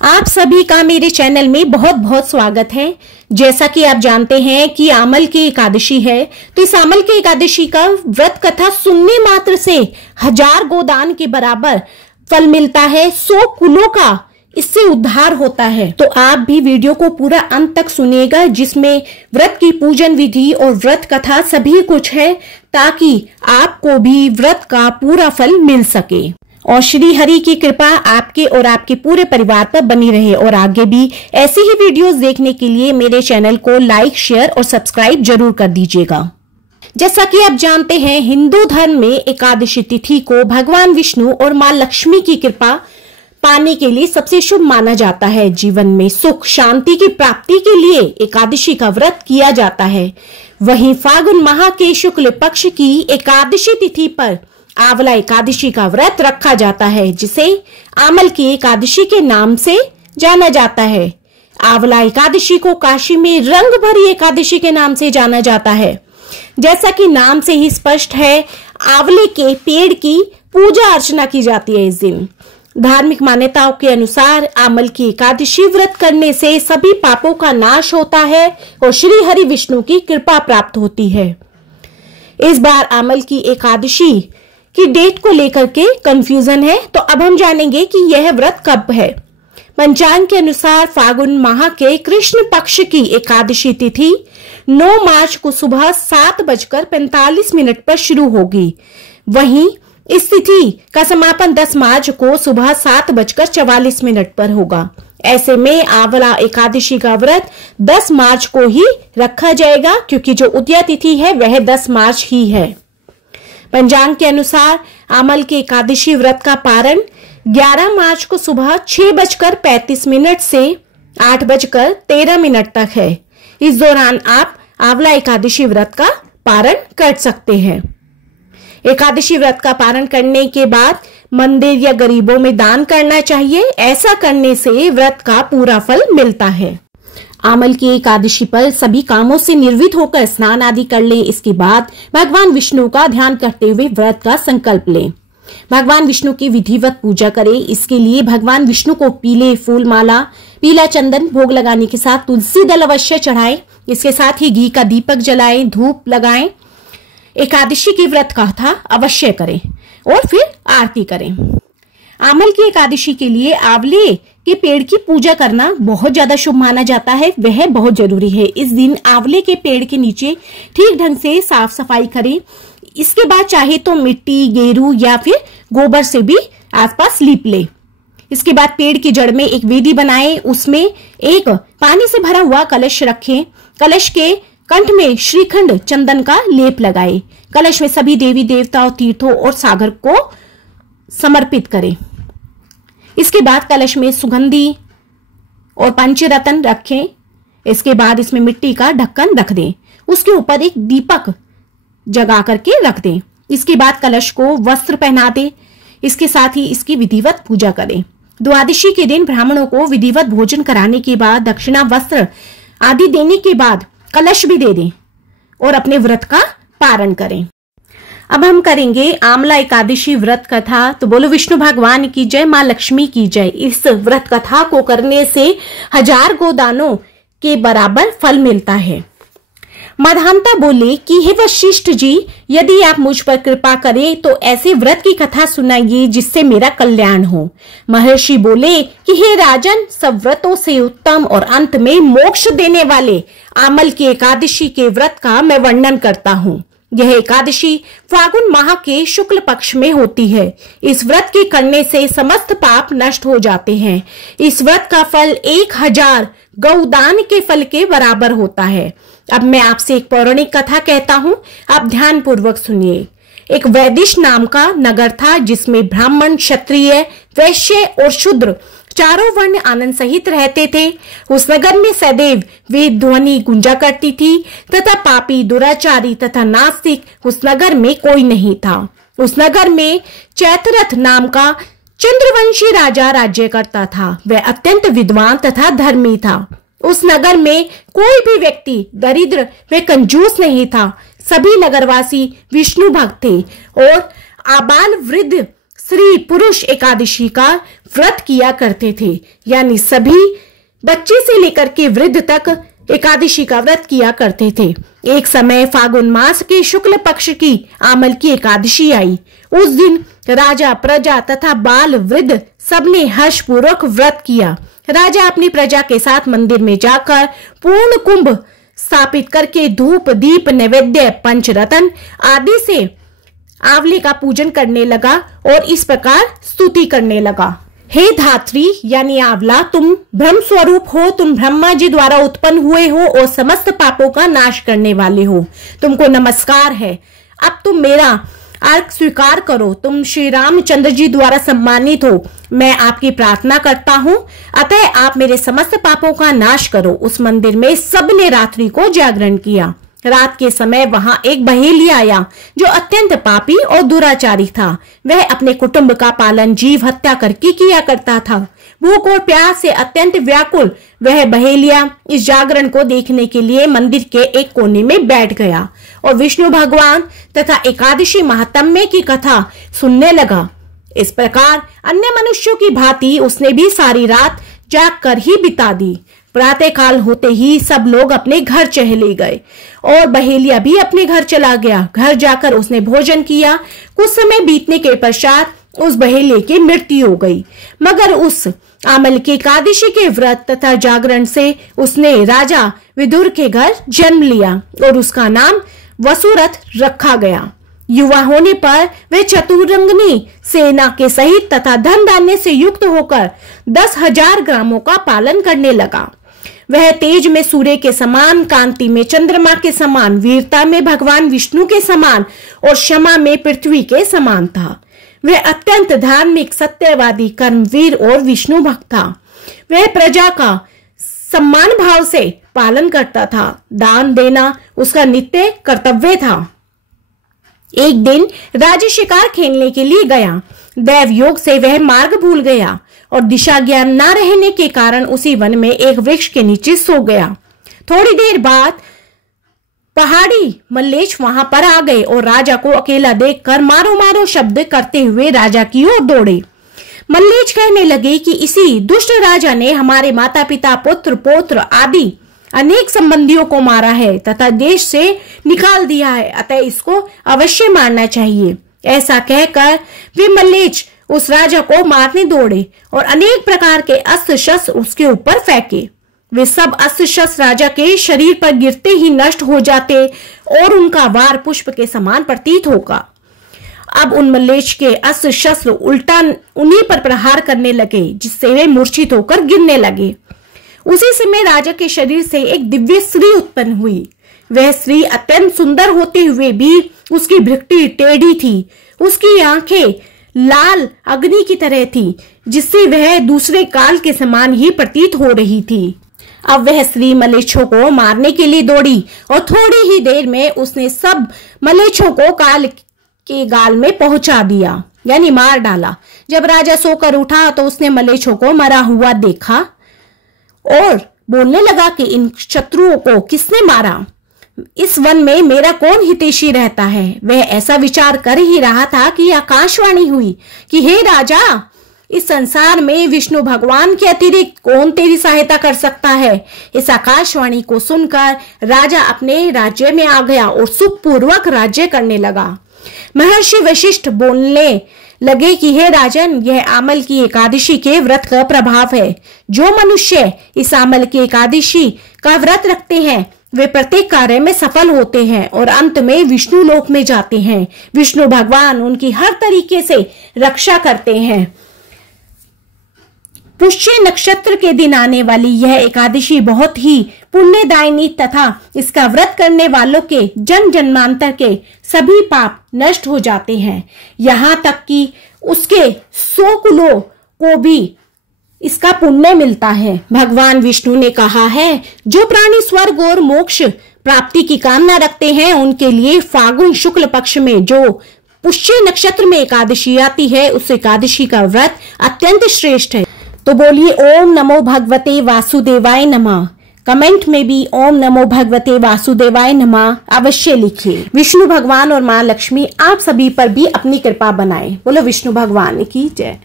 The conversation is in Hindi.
आप सभी का मेरे चैनल में बहुत बहुत स्वागत है। जैसा कि आप जानते हैं कि आमल की एकादशी है, तो इस आमल की एकादशी का व्रत कथा सुनने मात्र से 1000 गोदान के बराबर फल मिलता है। 100 कुलों का इससे उद्धार होता है। तो आप भी वीडियो को पूरा अंत तक सुनिएगा, जिसमें व्रत की पूजन विधि और व्रत कथा सभी कुछ है, ताकि आपको भी व्रत का पूरा फल मिल सके और श्री हरि की कृपा आपके और आपके पूरे परिवार पर बनी रहे। और आगे भी ऐसी ही वीडियोस देखने के लिए मेरे चैनल को लाइक, शेयर और सब्सक्राइब जरूर कर दीजिएगा। जैसा कि आप जानते हैं, हिंदू धर्म में एकादशी तिथि को भगवान विष्णु और मां लक्ष्मी की कृपा पाने के लिए सबसे शुभ माना जाता है। जीवन में सुख शांति की प्राप्ति के लिए एकादशी का व्रत किया जाता है। वहीं फागुन माह के शुक्ल पक्ष की एकादशी तिथि पर आंवला एकादशी का व्रत रखा जाता है, जिसे आमल की एकादशी के नाम से जाना जाता है। आंवला एकादशी को काशी में रंग भरी एकादशी के नाम से जाना जाता है। जैसा कि नाम से ही स्पष्ट है, आंवले के पेड़ की पूजा अर्चना की जाती है इस दिन। धार्मिक मान्यताओं के अनुसार आमल की एकादशी व्रत करने से सभी पापों का नाश होता है और श्री हरि विष्णु की कृपा प्राप्त होती है। इस बार आमल की एकादशी की डेट को लेकर के कंफ्यूजन है, तो अब हम जानेंगे कि यह व्रत कब है। पंचांग के अनुसार फागुन माह के कृष्ण पक्ष की एकादशी तिथि 9 मार्च को सुबह 7:45 पर शुरू होगी। वहीं इस तिथि का समापन 10 मार्च को सुबह 7:44 पर होगा। ऐसे में आंवला एकादशी का व्रत 10 मार्च को ही रखा जाएगा, क्योंकि जो उदया तिथि है वह 10 मार्च ही है। पंचांग के अनुसार आमल की एकादशी व्रत का पारण 11 मार्च को सुबह 6:35 से 8:13 तक है। इस दौरान आप आंवला एकादशी व्रत का पारण कर सकते हैं। एकादशी व्रत का पारण करने के बाद मंदिर या गरीबों में दान करना चाहिए। ऐसा करने से व्रत का पूरा फल मिलता है। आमल की एकादशी पर सभी कामों से निर्वित होकर स्नान आदि कर लें। इसके बाद भगवान विष्णु का ध्यान करते हुए व्रत का संकल्प लें। भगवान विष्णु की विधिवत पूजा करें। इसके लिए भगवान विष्णु को पीले फूल माला, पीला चंदन भोग लगाने के साथ तुलसी दल अवश्य चढ़ाएं। इसके साथ ही घी का दीपक जलाएं, धूप लगाएं। एकादशी की व्रत कथा अवश्य करें और फिर आरती करें। आमल की एकादशी के लिए आंवले के पेड़ की पूजा करना बहुत ज्यादा शुभ माना जाता है। वह बहुत जरूरी है। इस दिन आंवले के पेड़ के नीचे ठीक ढंग से साफ सफाई करें। इसके बाद चाहे तो मिट्टी, गेरू या फिर गोबर से भी आसपास लीप ले। इसके बाद पेड़ की जड़ में एक वेदी बनाएं। उसमें एक पानी से भरा हुआ कलश रखें। कलश के कंठ में श्रीखंड चंदन का लेप लगाएं। कलश में सभी देवी देवताओं, तीर्थों और सागर को समर्पित करें। इसके बाद कलश में सुगंधी और पंचरत्न रखें। इसके बाद इसमें मिट्टी का ढक्कन रख दें। उसके ऊपर एक दीपक जगा करके रख दें। इसके बाद कलश को वस्त्र पहना दें। इसके साथ ही इसकी विधिवत पूजा करें। द्वादशी के दिन ब्राह्मणों को विधिवत भोजन कराने के बाद दक्षिणा, वस्त्र आदि देने के बाद कलश भी दे दें और अपने व्रत का पारण करें। अब हम करेंगे आंवला एकादशी व्रत कथा। तो बोलो विष्णु भगवान की जय, मां लक्ष्मी की जय। इस व्रत कथा को करने से 1000 गोदानों के बराबर फल मिलता है। माधानता बोले कि हे वशिष्ठ जी, यदि आप मुझ पर कृपा करें तो ऐसे व्रत की कथा सुनाइए जिससे मेरा कल्याण हो। महर्षि बोले कि हे राजन, सब व्रतों से उत्तम और अंत में मोक्ष देने वाले आमल की एकादशी के व्रत का मैं वर्णन करता हूँ। यह एकादशी फागुन माह के शुक्ल पक्ष में होती है। इस व्रत के करने से समस्त पाप नष्ट हो जाते हैं। इस व्रत का फल 1000 गौदान के फल के बराबर होता है। अब मैं आपसे एक पौराणिक कथा कहता हूँ, आप ध्यान पूर्वक सुनिए। एक वैदिश नाम का नगर था, जिसमें ब्राह्मण, क्षत्रिय, वैश्य और शूद्र चारों वर्ण आनंद सहित रहते थे। उस नगर में सदैव वेद ध्वनि गुंजा करती थी तथा पापी, दुराचारी तथा नास्तिक उस नगर में कोई नहीं था। उस नगर में चैत्ररथ नाम का चंद्रवंशी राजा राज्य करता था। वह अत्यंत विद्वान तथा धर्मी था। उस नगर में कोई भी व्यक्ति दरिद्र व कंजूस नहीं था। सभी नगरवासी विष्णु भक्त थे और आबाल वृद्ध स्त्री पुरुष एकादशी का व्रत किया करते थे, यानी सभी बच्चे से लेकर के वृद्ध तक एकादशी का व्रत किया करते थे। एक समय फागुन मास के शुक्ल पक्ष की आमल की एकादशी आई। उस दिन राजा, प्रजा तथा बाल वृद्ध सबने हर्षपूर्वक व्रत किया। राजा अपनी प्रजा के साथ मंदिर में जाकर पूर्ण कुंभ स्थापित करके धूप दीप नैवेद्य पंचरत्न आदि से आंवले का पूजन करने लगा और इस प्रकार स्तुति करने लगा। हे धात्री यानी आंवला, तुम ब्रह्म स्वरूप हो, तुम ब्रह्मा जी द्वारा उत्पन्न हुए हो और समस्त पापों का नाश करने वाले हो। तुमको नमस्कार है। अब तुम मेरा अर्घ स्वीकार करो। तुम श्री रामचंद्र जी द्वारा सम्मानित हो। मैं आपकी प्रार्थना करता हूँ, अतः आप मेरे समस्त पापों का नाश करो। उस मंदिर में सबने रात्रि को जागरण किया। रात के समय वहां एक बहेली आया जो अत्यंत पापी और दुराचारी था। वह अपने कुटुंब का पालन जीव हत्या करके किया करता था। भूख और प्यास से अत्यंत व्याकुल वह बहेलिया इस जागरण को देखने के लिए मंदिर के एक कोने में बैठ गया और विष्णु भगवान तथा एकादशी महात्म्य की कथा सुनने लगा। इस प्रकार अन्य मनुष्यों की भांति उसने भी सारी रात जाग कर ही बिता दी। प्रातः काल होते ही सब लोग अपने घर चले गए और बहेलिया भी अपने घर चला गया। घर जाकर उसने भोजन किया। कुछ समय बीतने के पश्चात उस बहेलिये की मृत्यु हो गई, मगर उस आमल की एकादशी के व्रत तथा जागरण से उसने राजा विदुर के घर जन्म लिया और उसका नाम वसुरथ रखा गया। युवा होने पर वह चतुरंगनी सेना के सहित तथा धन धान्य से युक्त होकर 10,000 ग्रामों का पालन करने लगा। वह तेज में सूर्य के समान, कांति में चंद्रमा के समान, वीरता में भगवान विष्णु के समान और क्षमा में पृथ्वी के समान था। वह अत्यंत धार्मिक, सत्यवादी, कर्मवीर और विष्णु भक्त था। वह प्रजा का सम्मान भाव से पालन करता था। दान देना उसका नित्य कर्तव्य था। एक दिन राजा शिकार खेलने के लिए गया। दैव योग से वह मार्ग भूल गया और दिशा ज्ञान न रहने के कारण उसी वन में एक वृक्ष के नीचे सो गया। थोड़ी देर बाद पहाड़ी मल्लेश वहां पर आ गए और राजा को अकेला देखकर मारो मारो शब्द करते हुए राजा की ओर दौड़े। मल्लेश कहने लगे कि इसी दुष्ट राजा ने हमारे माता पिता, पुत्र पौत्र आदि अनेक संबंधियों को मारा है तथा देश से निकाल दिया है, अतः इसको अवश्य मारना चाहिए। ऐसा कहकर वे मल्लेश उस राजा को मारने दौड़े और अनेक प्रकार के अस्त्र शस्त्र उसके ऊपर फेंके। वे सब अस्त्र शस्त्र राजा के शरीर पर गिरते ही नष्ट हो जाते और उनका वार पुष्प के समान प्रतीत होगा। अब उन मल्लेश के अस्त्र शस्त्र उल्टा उन्हीं पर प्रहार करने लगे, जिससे वे मूर्छित होकर गिरने लगे। उसी समय राजा के शरीर से एक दिव्य स्त्री उत्पन्न हुई। वह स्त्री अत्यंत सुंदर होते हुए भी उसकी भृकुटी टेढ़ी थी। उसकी आंखें लाल अग्नि की तरह थी, जिससे वह दूसरे काल के समान ही प्रतीत हो रही थी। अब वह स्त्री मलेच्छों को मारने के लिए दौड़ी और थोड़ी ही देर में उसने सब मलेच्छों को काल के गाल में पहुंचा दिया, यानी मार डाला। जब राजा सोकर उठा तो उसने मलेच्छों को मरा हुआ देखा और बोलने लगा कि इन शत्रुओं को किसने मारा? इस वन में मेरा कौन हितैषी रहता है? वह ऐसा विचार कर ही रहा था कि आकाशवाणी हुई कि हे राजा, इस संसार में विष्णु भगवान के अतिरिक्त कौन तेरी सहायता कर सकता है? इस आकाशवाणी को सुनकर राजा अपने राज्य में आ गया और सुखपूर्वक राज्य करने लगा। महर्षि वशिष्ठ बोलने लगे कि हे राजन, यह आमल की एकादशी के व्रत का प्रभाव है। जो मनुष्य इस आमल की एकादशी का व्रत रखते हैं वे प्रत्येक कार्य में सफल होते हैं और अंत में विष्णु लोक में जाते हैं। विष्णु भगवान उनकी हर तरीके से रक्षा करते हैं। पुष्य नक्षत्र के दिन आने वाली यह एकादशी बहुत ही पुण्यदायिनी तथा इसका व्रत करने वालों के जन्म जन्मांतर के सभी पाप नष्ट हो जाते हैं। यहाँ तक कि उसके 100 कुलों को भी इसका पुण्य मिलता है। भगवान विष्णु ने कहा है, जो प्राणी स्वर्ग और मोक्ष प्राप्ति की कामना रखते हैं उनके लिए फागुन शुक्ल पक्ष में जो पुष्य नक्षत्र में एकादशी आती है उस एकादशी का व्रत अत्यंत श्रेष्ठ है। तो बोलिए ओम नमो भगवते वासुदेवाय नमः। कमेंट में भी ओम नमो भगवते वासुदेवाय नमः अवश्य लिखिए। विष्णु भगवान और माँ लक्ष्मी आप सभी पर भी अपनी कृपा बनाए। बोलो विष्णु भगवान की जय।